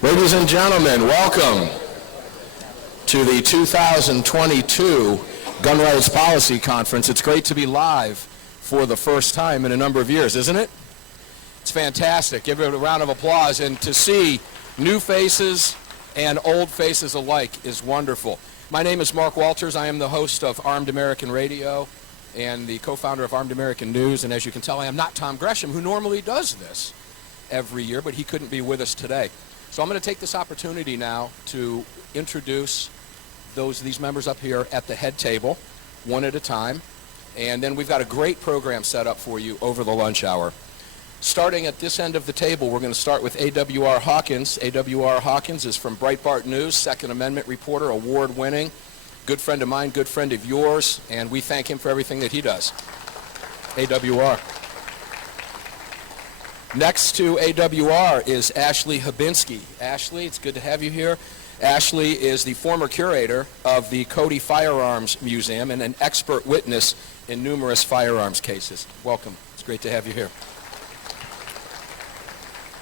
Ladies and gentlemen, welcome to the 2022 Gun Rights Policy Conference. It's great to be live for the first time in a number of years, isn't it? It's fantastic. Give it a round of applause. And to see new faces and old faces alike is wonderful. My name is Mark Walters. I am the host of Armed American Radio and the co-founder of Armed American News. And as you can tell, I am not Tom Gresham, who normally does this every year, but he couldn't be with us today. So I'm going to take this opportunity now to introduce these members up here at the head table, one at a time. And then we've got a great program set up for you over the lunch hour. Starting at this end of the table, we're going to start with A.W.R. Hawkins. A.W.R. Hawkins is from Breitbart News, Second Amendment reporter, award-winning, good friend of mine, good friend of yours, and we thank him for everything that he does. A.W.R. Next to A.W.R. is Ashley Habinski. Ashley, it's good to have you here. Ashley is the former curator of the Cody Firearms Museum and an expert witness in numerous firearms cases. Welcome. It's great to have you here.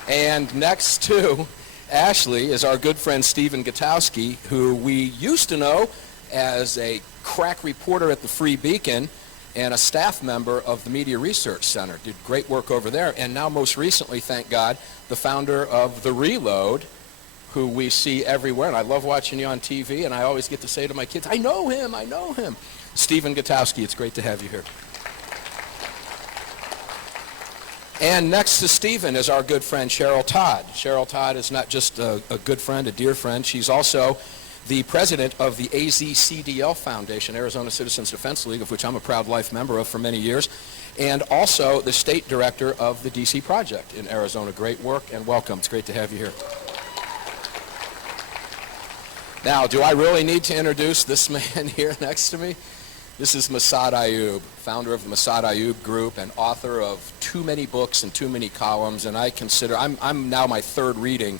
And next to Ashley is our good friend Stephen Gutowski, who we used to know as a crack reporter at the Free Beacon and a staff member of the Media Research Center. Did great work over there. And now most recently, thank God, the founder of The Reload, who we see everywhere. And I love watching you on TV, and I always get to say to my kids, I know him, I know him. Stephen Gutowski, it's great to have you here. And next to Stephen is our good friend Cheryl Todd. Cheryl Todd is not just a good friend, a dear friend. She's also the president of the AZCDL Foundation, Arizona Citizens Defense League, of which I'm a proud life member of for many years, and also the state director of the DC Project in Arizona. Great work and welcome. It's great to have you here. Now, do I really need to introduce this man here next to me? This is Massad Ayoob, founder of the Massad Ayoob Group and author of too many books and too many columns, and I consider, I'm now my third reading.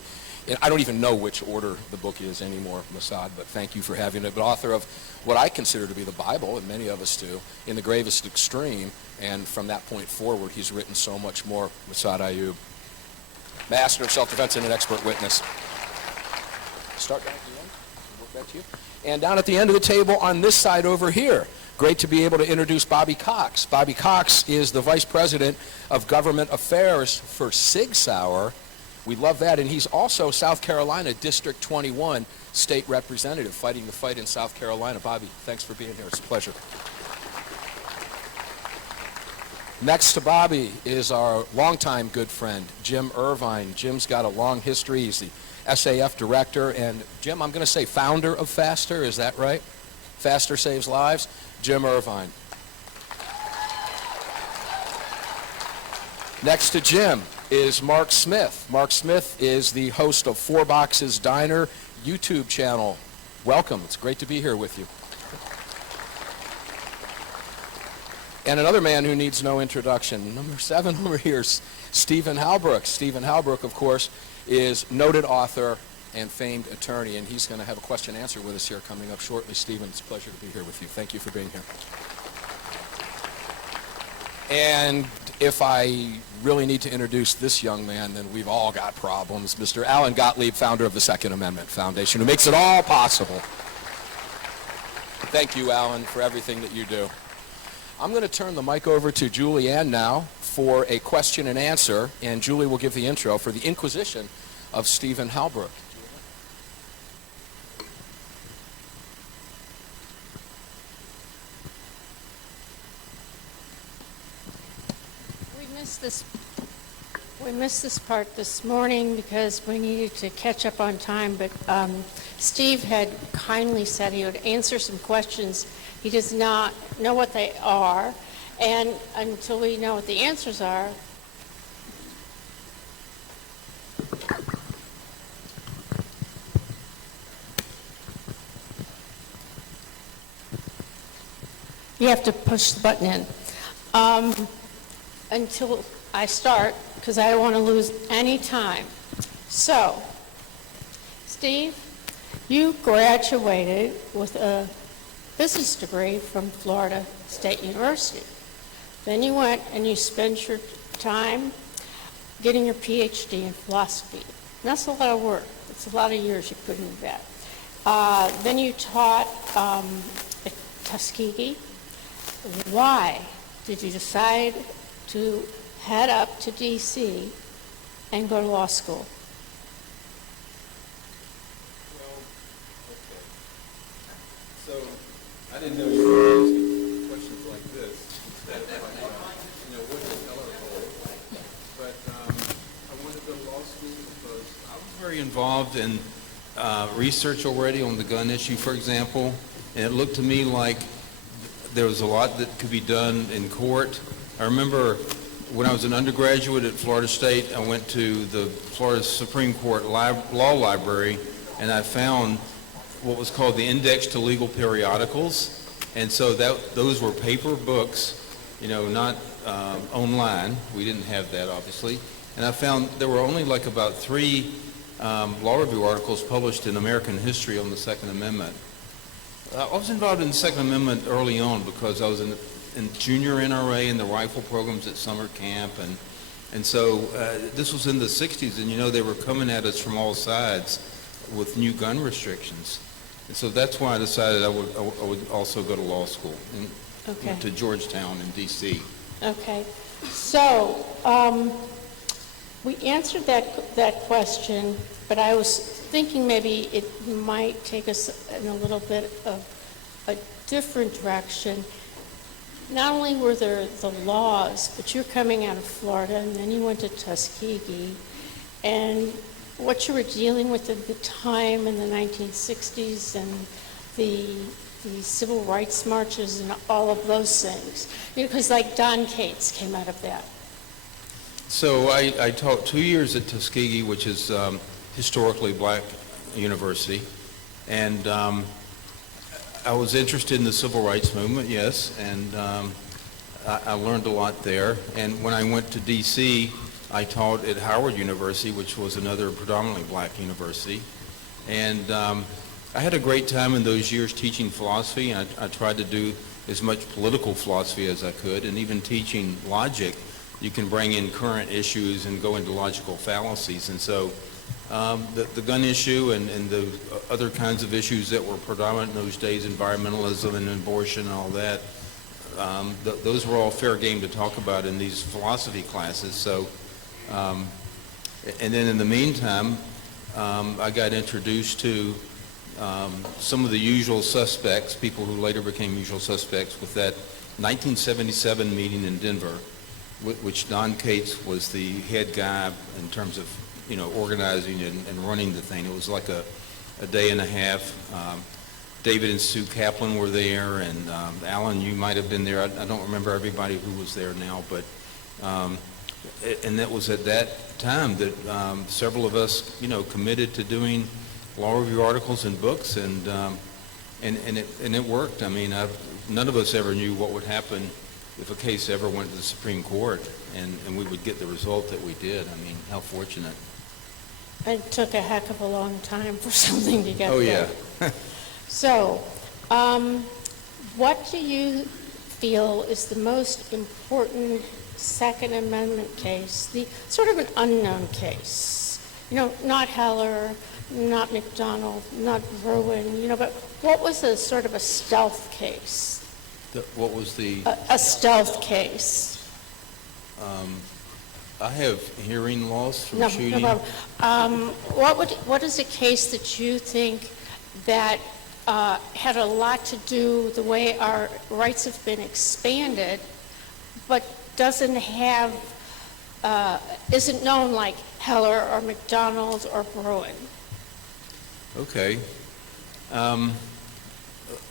I don't even know which order the book is anymore, Massad, but thank you for having it. But author of what I consider to be the Bible, and many of us do, in the gravest extreme, and from that point forward, he's written so much more. Massad Ayoob, master of self-defense and an expert witness. Start down at the end. Work back to you. And down at the end of the table on this side over here, great to be able to introduce Bobby Cox. Bobby Cox is the Vice President of Government Affairs for Sig Sauer. We love that, and he's also South Carolina District 21 State Representative, fighting the fight in South Carolina. Bobby, thanks for being here. It's a pleasure. Next to Bobby is our longtime good friend, Jim Irvine. Jim's got a long history. He's the SAF director, and Jim, I'm going to say founder of Faster. Is that right? Faster Saves Lives. Jim Irvine. Next to Jim is Mark Smith. Mark Smith is the host of Four Boxes Diner YouTube channel. Welcome. It's great to be here with you. And another man who needs no introduction, number 7 over here, Stephen Hallbrook. Stephen Hallbrook, of course, is noted author and famed attorney, and he's going to have a question and answer with us here coming up shortly. Stephen, it's a pleasure to be here with you. Thank you for being here. And if I really need to introduce this young man, then we've all got problems. Mr. Alan Gottlieb, founder of the Second Amendment Foundation, who makes it all possible. Thank you, Alan, for everything that you do. I'm going to turn the mic over to Julie Ann now for a question and answer, and Julie will give the intro for the Inquisition of Stephen Hallbrook. We missed this part this morning because we needed to catch up on time, but Steve had kindly said he would answer some questions. He does not know what they are, and until we know what the answers are, you have to push the button in. Until I start, because I don't want to lose any time. So, Steve, you graduated with a business degree from Florida State University. Then you went and you spent your time getting your PhD in philosophy. And that's a lot of work. It's a lot of years you couldn't do that. Then you taught at Tuskegee. Why did you decide to head up to D.C. and go to law school? Well, okay. So I didn't know you were going to ask me questions like this. What does Heller hold? But I wanted to go to law school because I was very involved in research already on the gun issue, for example, and it looked to me like there was a lot that could be done in court. I remember when I was an undergraduate at Florida State, I went to the Florida Supreme Court Law Library, and I found what was called the Index to Legal Periodicals. And so those were paper books, not online. We didn't have that, obviously. And I found there were only like about 3 law review articles published in American history on the Second Amendment. I was involved in the Second Amendment early on because I was in junior NRA in the rifle programs at summer camp, and so this was in the 60s, and they were coming at us from all sides with new gun restrictions. And so that's why I decided I would also go to law school and went to Georgetown in D.C. Okay. So we answered that question, but I was thinking maybe it might take us in a little bit of a different direction. Not only were there the laws, but you're coming out of Florida, and then you went to Tuskegee, and what you were dealing with at the time in the 1960s and the civil rights marches and all of those things. Because like Don Cates came out of that. So I taught 2 years at Tuskegee, which is historically black university, and I was interested in the civil rights movement, yes, and I learned a lot there. And when I went to D.C., I taught at Howard University, which was another predominantly black university. And I had a great time in those years teaching philosophy, and I tried to do as much political philosophy as I could, and even teaching logic. You can bring in current issues and go into logical fallacies. And so the gun issue and the other kinds of issues that were predominant in those days, environmentalism and abortion and all that, those were all fair game to talk about in these philosophy classes. So, and then in the meantime, I got introduced to some of the usual suspects, people who later became usual suspects, with that 1977 meeting in Denver, which Don Cates was the head guy in terms of organizing and running the thing. It was like a day and a half. David and Sue Kaplan were there, and Alan, you might have been there. I don't remember everybody who was there now, but and that was at that time that several of us, committed to doing law review articles and books, and it worked. I mean, none of us ever knew what would happen if a case ever went to the Supreme Court, and we would get the result that we did. I mean, how fortunate. It took a heck of a long time for something to get there. Oh, yeah. So, what do you feel is the most important Second Amendment case, the sort of an unknown case? Not Heller, not McDonald, not Bruin, but what was a sort of a stealth case? What was the... A stealth case. I have hearing loss from shooting. No problem. What is a case that you think that had a lot to do the way our rights have been expanded, but doesn't have, isn't known like Heller or McDonald or Bruin? Okay.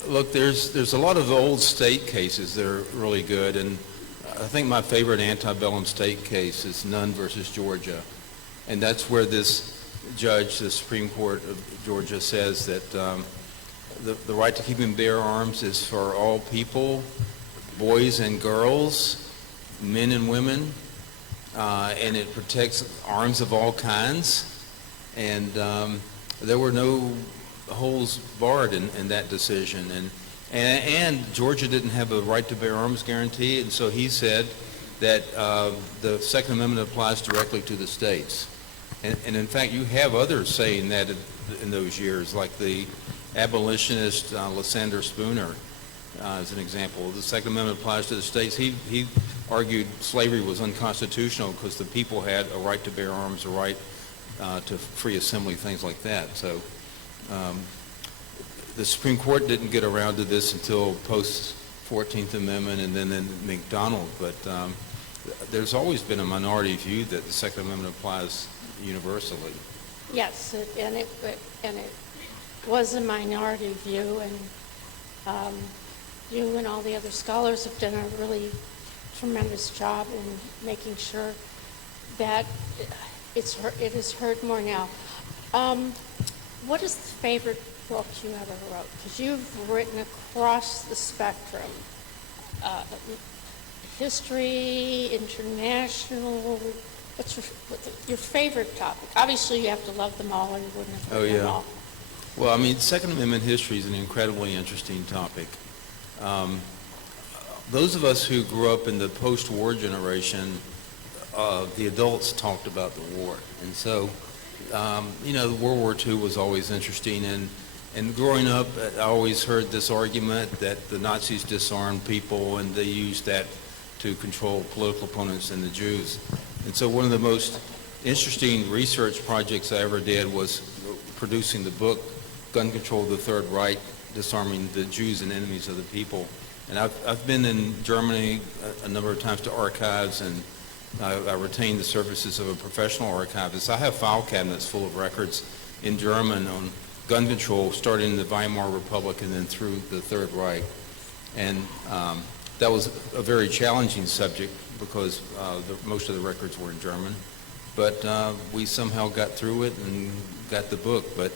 Look, there's a lot of old state cases that are really good, and I think my favorite antebellum state case is Nunn versus Georgia, and that's where this judge, the Supreme Court of Georgia, says that the right to keep and bear arms is for all people, boys and girls, men and women, and it protects arms of all kinds, and there were no holes barred in that decision, and Georgia didn't have a right to bear arms guarantee, and so he said that the Second Amendment applies directly to the states. And in fact, you have others saying that in those years, like the abolitionist Lysander Spooner as an example. The Second Amendment applies to the states. He argued slavery was unconstitutional because the people had a right to bear arms, a right to free assembly, things like that. So the Supreme Court didn't get around to this until post-14th Amendment and then in McDonald, but there's always been a minority view that the Second Amendment applies universally. Yes, and it was a minority view, and you and all the other scholars have done a really tremendous job in making sure that it is heard more now. What is the favorite book you ever wrote? Because you've written across the spectrum. History, international. What's your favorite topic? Obviously, you have to love them all, or you wouldn't have written them all. Well, I mean, Second Amendment history is an incredibly interesting topic. Those of us who grew up in the post-war generation, the adults talked about the war. And so, World War II was always interesting. And growing up, I always heard this argument that the Nazis disarmed people and they used that to control political opponents and the Jews. And so one of the most interesting research projects I ever did was producing the book, Gun Control of the Third Reich, Disarming the Jews and Enemies of the People. And I've been in Germany a number of times to archives, and I retained the services of a professional archivist. I have file cabinets full of records in German on gun control, starting in the Weimar Republic and then through the Third Reich. And that was a very challenging subject because most of the records were in German. But we somehow got through it and got the book. But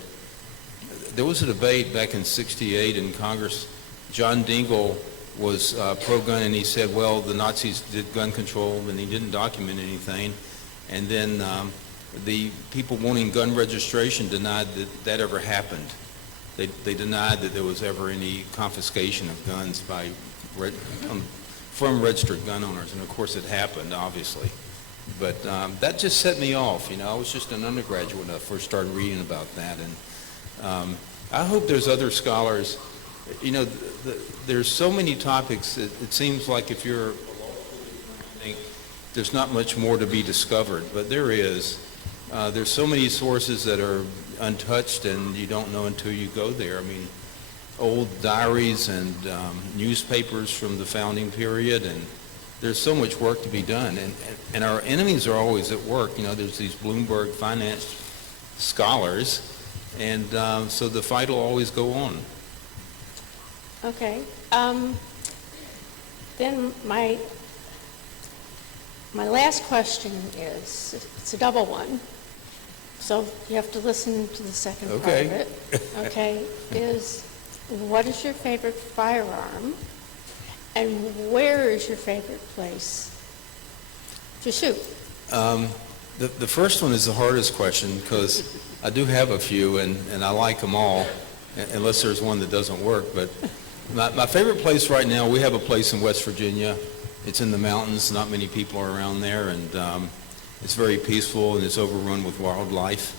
there was a debate back in '68 in Congress. John Dingell was pro-gun, and he said, well, the Nazis did gun control, and he didn't document anything. And then the people wanting gun registration denied that that ever happened. They denied that there was ever any confiscation of guns from registered gun owners, and of course it happened, obviously. But that just set me off. I was just an undergraduate when I first started reading about that, and I hope there's other scholars. There's so many topics. It seems like if you're there's not much more to be discovered, but there is. There's so many sources that are untouched, and you don't know until you go there. I mean, old diaries and newspapers from the founding period, and there's so much work to be done. And our enemies are always at work. There's these Bloomberg finance scholars, and so the fight will always go on. Okay. Then my last question is, it's a double one, so you have to listen to the second part of it. Okay. Is, what is your favorite firearm, and where is your favorite place to shoot? The first one is the hardest question because I do have a few, and I like them all, unless there's one that doesn't work. But my favorite place right now, we have a place in West Virginia. It's in the mountains. Not many people are around there, and it's very peaceful, and it's overrun with wildlife.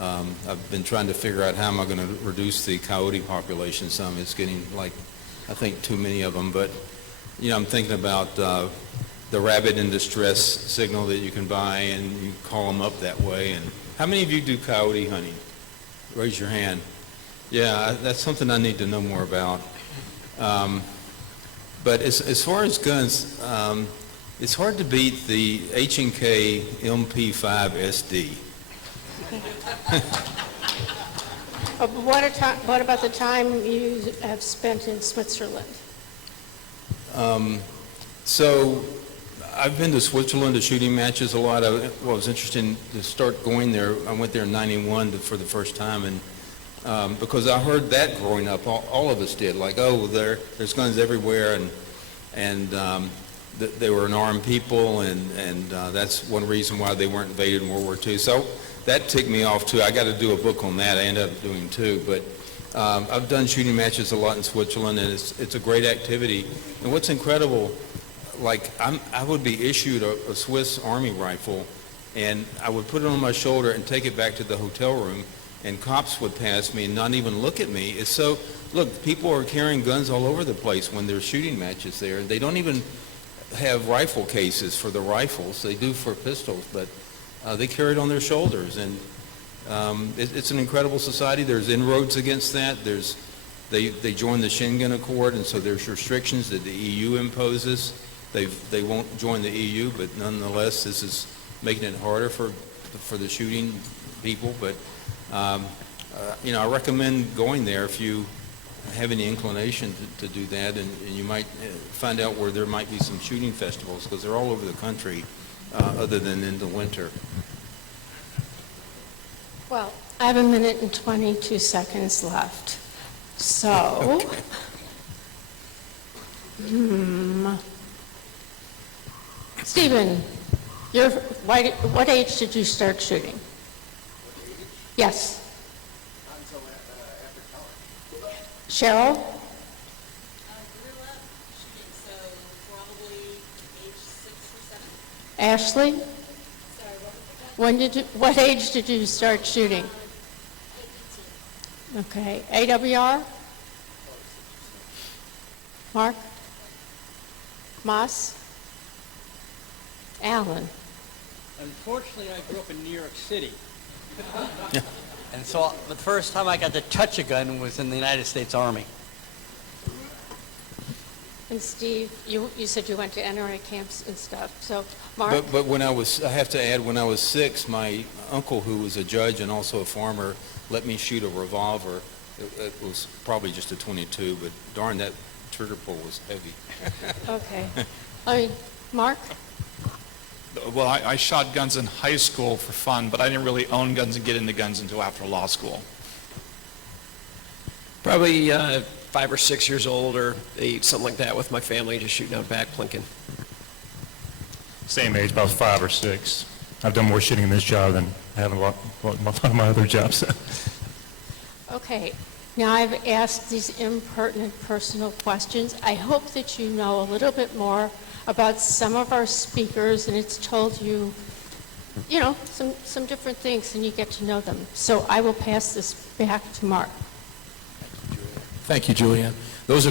I've been trying to figure out how am I going to reduce the coyote population some. It's getting, I think, too many of them. But, I'm thinking about the rabbit in distress signal that you can buy, and you call them up that way. And how many of you do coyote hunting? Raise your hand. Yeah, that's something I need to know more about. But as far as guns, it's hard to beat the H&K MP5 SD. What about the time you have spent in Switzerland? So I've been to Switzerland to shooting matches a lot. I was interested to start going there. I went there in '91 for the first time, and because I heard that growing up, all of us did. There's guns everywhere, and they were an armed people, and that's one reason why they weren't invaded in World War II. So that ticked me off too. I got to do a book on that. I ended up doing two, but I've done shooting matches a lot in Switzerland, and it's a great activity. And what's incredible, I would be issued a Swiss Army rifle, And I would put it on my shoulder and take it back to the hotel room, and cops would pass me and not even look at me. It's so, look, people are carrying guns all over the place when there's shooting matches there. They don't even have rifle cases for the rifles. They do for pistols, but they carry it on their shoulders. And it's an incredible society. There's inroads against that. They joined the Schengen Accord, and so there's restrictions that the EU imposes. They won't join the EU, but nonetheless, this is making it harder for the shooting people. But I recommend going there if you have any inclination to do that, and you might find out where there might be some shooting festivals, because they're all over the country, other than in the winter. Well, I have 1 minute and 22 seconds left. So, Stephen, what age did you start shooting? Yes. Cheryl? Grew up shooting, so probably age 6 or 7. Ashley? Sorry, what was that? What age did you start shooting? 18. Okay. AWR? Mark? Moss? Alan? Unfortunately, I grew up in New York City. And so the first time I got to touch a gun was in the United States Army. And Steve, you said you went to NRA camps and stuff. So, Mark? But I have to add, when I was 6, my uncle, who was a judge and also a farmer, let me shoot a revolver. It was probably just a .22, but darn, that trigger pull was heavy. Okay. Mark? Well, I shot guns in high school for fun, but I didn't really own guns and get into guns until after law school. Probably 5 or 6 years old or 8, something like that, with my family, just shooting out back, plinking. Same age, about 5 or 6. I've done more shooting in this job than I have in a lot of my other jobs. Okay. Now I've asked these impertinent personal questions. I hope that you know a little bit more about some of our speakers, and it's told you, some different things, and you get to know them. So I will pass this back to Mark. Thank you, Julianne.